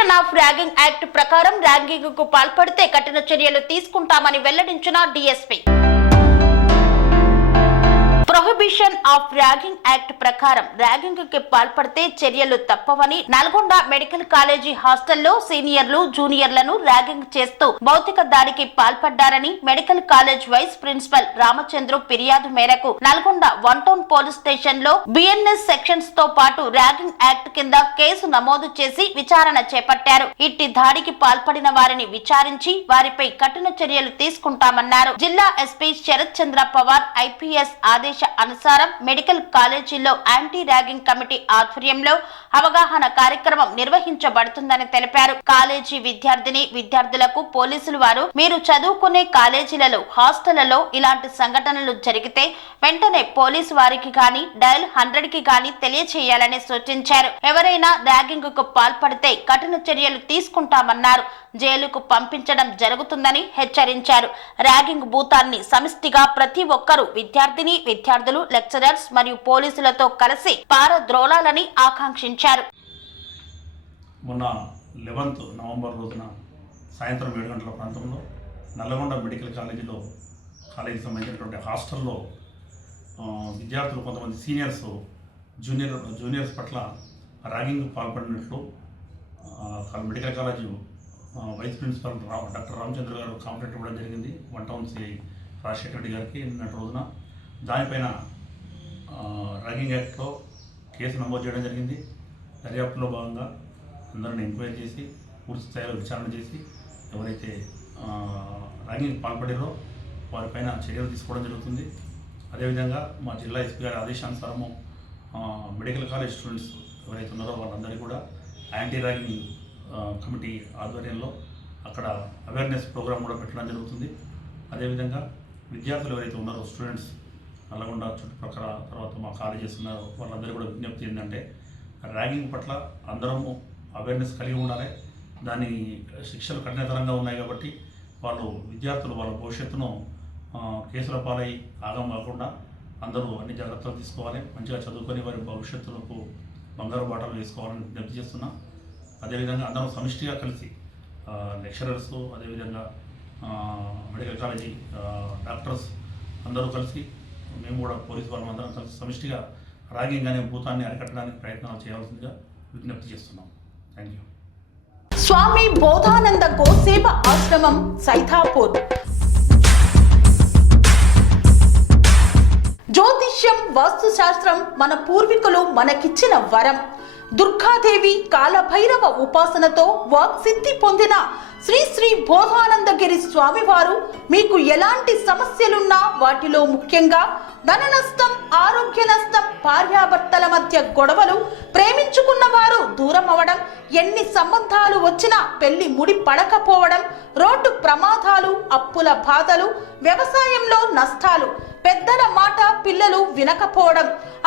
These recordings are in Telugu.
ప్రొహిబిషన్ ఆఫ్ ర్యాగింగ్ యాక్ట్ ప్రకారం ర్యాగింగ్ కు పాల్పడితే కఠిన చర్యలు తీసుకుంటామని వెల్లడించిన DSP. Prohibition of ragging act ప్రకారం ర్యాగింగ్ కి పాల్పడితే చర్యలు తప్పవని నల్గొండ మెడికల్ కాలేజీ హాస్టల్లో సీనియర్లు జూనియర్లను ర్యాగింగ్ చేస్తూ భౌతిక దాడికి పాల్పడ్డారని medical college vice principal Ramachandru ఫిర్యాదు మేరకు నల్గొండ 1 టౌన్ పోలీస్ స్టేషన్ లో బిఎన్ఎస్ సెక్షన్స్ తో పాటు ర్యాగింగ్ యాక్ట్ కింద కేసు నమోదు చేసి విచారణ చేపట్టారు. ఇట్టి దాడికి పాల్పడిన వారిని విచారించి వారిపై కఠిన చర్యలు తీసుకుంటామన్నారు. జిల్లా ఎస్పీ శరత్ చంద్ర పవార్ ఐపీఎస్ ఆదేశ అనుసారం మెడికల్ కాలేజీలో యాంటీ ర్యాగింగ్ కమిటీ ఆధ్వర్యంలో అవగాహన కార్యక్రమం నిర్వహించబడుతుందని తెలిపారు. కాలేజీ విద్యార్థులకు పోలీసులు వారు మీరు చదువుకునే కాలేజీలలో హాస్టళ్లలో ఇలాంటి సంఘటనలు జరిగితే వెంటనే పోలీసు వారికి గాని డయల్ 100 కి గాని తెలియచేయాలని సూచించారు. ఎవరైనా ర్యాగింగ్ కు పాల్పడితే కఠిన చర్యలు తీసుకుంటామన్నారు. జైలుకు పంపించడం జరుగుతుందని హెచ్చరించారు. ర్యాగింగ్ భూతాన్ని సమిష్టిగా ప్రతి ఒక్కరూ విద్యార్థులు లెక్చరర్స్ మరియు పోలీసులతో కలిసి పారద్రోలాలని ఆకాంక్షించారు. మొన్న 11th నవంబర్ రోజున సాయంత్రం 7 గంటల ప్రాంతంలో నల్లగొండ మెడికల్ కాలేజీకి సంబంధించినటువంటి హాస్టల్లో విద్యార్థులు కొంతమంది సీనియర్స్ జూనియర్స్ పట్ల ర్యాగింగ్ పాల్పడినట్లు medical college vice principal doctor Ramachandra గారు కంప్లైంట్ ఇవ్వడం జరిగింది 1 టౌన్ సిఐ రాజశేఖర రెడ్డి గారికి నిన్నటి రోజున. దానిపైన ర్యాగింగ్ యాక్ట్లో కేసు నమోదు చేయడం జరిగింది. దర్యాప్తులో భాగంగా అందరిని ఎంక్వైరీ చేసి పూర్తి స్థాయిలో విచారణ చేసి ఎవరైతే ర్యాగింగ్ పాల్పడారో వారిపైన చర్యలు తీసుకోవడం జరుగుతుంది. అదేవిధంగా మా జిల్లా ఎస్పీ గారి ఆదేశానుసారము మెడికల్ కాలేజ్ స్టూడెంట్స్ ఎవరైతే ఉన్నారో వాళ్ళందరికీ కూడా యాంటీ ర్యాగింగ్ కమిటీ ఆధ్వర్యంలో అక్కడ అవేర్నెస్ ప్రోగ్రామ్ కూడా పెట్టడం జరుగుతుంది. అదేవిధంగా విద్యార్థులు ఎవరైతే ఉన్నారో స్టూడెంట్స్ నల్గొండ చుట్టుపక్కల తర్వాత మా కాలేజెస్ ఉన్నారో వాళ్ళందరూ కూడా విజ్ఞప్తి ఏంటంటే ర్యాగింగ్ పట్ల అందరము అవేర్నెస్ కలిగి ఉండాలి. దాని శిక్షలు కఠినతరంగా ఉన్నాయి కాబట్టి విద్యార్థులు వాళ్ళ భవిష్యత్తును కేసుల పాలై ఆగం కాకుండా అందరూ అన్ని జాగ్రత్తలు తీసుకోవాలి. మంచిగా చదువుకొని వారి భవిష్యత్తులకు బంగారు బాటలు వేసుకోవాలని విజ్ఞప్తి చేస్తున్నాం. అదేవిధంగా అందరం సమిష్టిగా కలిసి లెక్చరర్స్ అదేవిధంగా మెడికల్ కాలేజీ డాక్టర్స్ అందరూ కలిసి మేము కూడా పోలీసు వాళ్ళం అందరం కలిసి సమిష్టిగా ర్యాగింగ్ అనే భూతాన్ని అరికట్టడానికి ప్రయత్నాలు చేయాల్సిందిగా విజ్ఞప్తి చేస్తున్నాం. Thank you. స్వామి బోధానంద గోసేవ ఆశ్రమం సైథాపూర్. జ్యోతిష్యం వాస్తుశాస్త్రం మన పూర్వీకులు మనకిచ్చిన వరం. దుర్గాదేవి కాలభైరవ ఉపాసనతో వాక్సిద్ధి పొందిన శ్రీ బోధానందగిరి స్వామివారు మీకు ఎలాంటి సమస్యలున్నా వాటిలో ముఖ్యంగా ధన నష్టం, ఆరోగ్య నష్టం, భార్యాభర్తల మధ్య గొడవలు, ప్రేమించుకున్న వారు దూరం అవడం, ఎన్ని సంబంధాలు వచ్చినా పెళ్లి ముడి పడకపోవడం, రోడ్డు ప్రమాదాలు, అప్పుల బాధలు, వ్యవసాయంలో నష్టాలు, పెద్దల మాట పిల్లలు వినకపోవడం,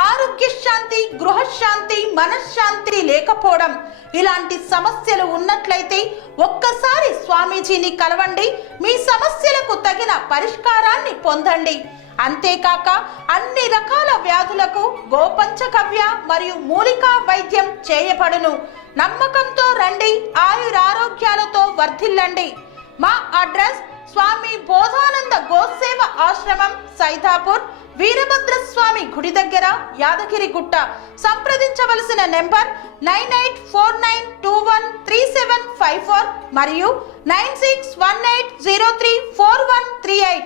ఆరోగ్య శాంతి, గృహశాంతి, మనశ్శాంతి లేకపోవడం, ఇలాంటి సమస్యలు ఉన్నట్లయితే ఒక్కసారి స్వామీజీని కలవండి. మీ సమస్యలకు తగిన పరిష్కారాన్ని పొందండి. అంతేకాక అన్ని రకాల వ్యాధులకు గోపంచకవ్య మరియు మూలికా వైద్యం చేయబడును. నమ్మకంతో రండి, ఆయురారోగ్యాలతో వర్ధిల్లండి. మా అడ్రస్ స్వామి బోధానంద గోసేవ ఆశ్రమం సైథాపూర్, వీరభద్రస్వామి గుడి దగ్గర, యాదగిరిగుట్ట. సంప్రదించవలసిన నెంబర్ 9849213754 మరియు 9618034138.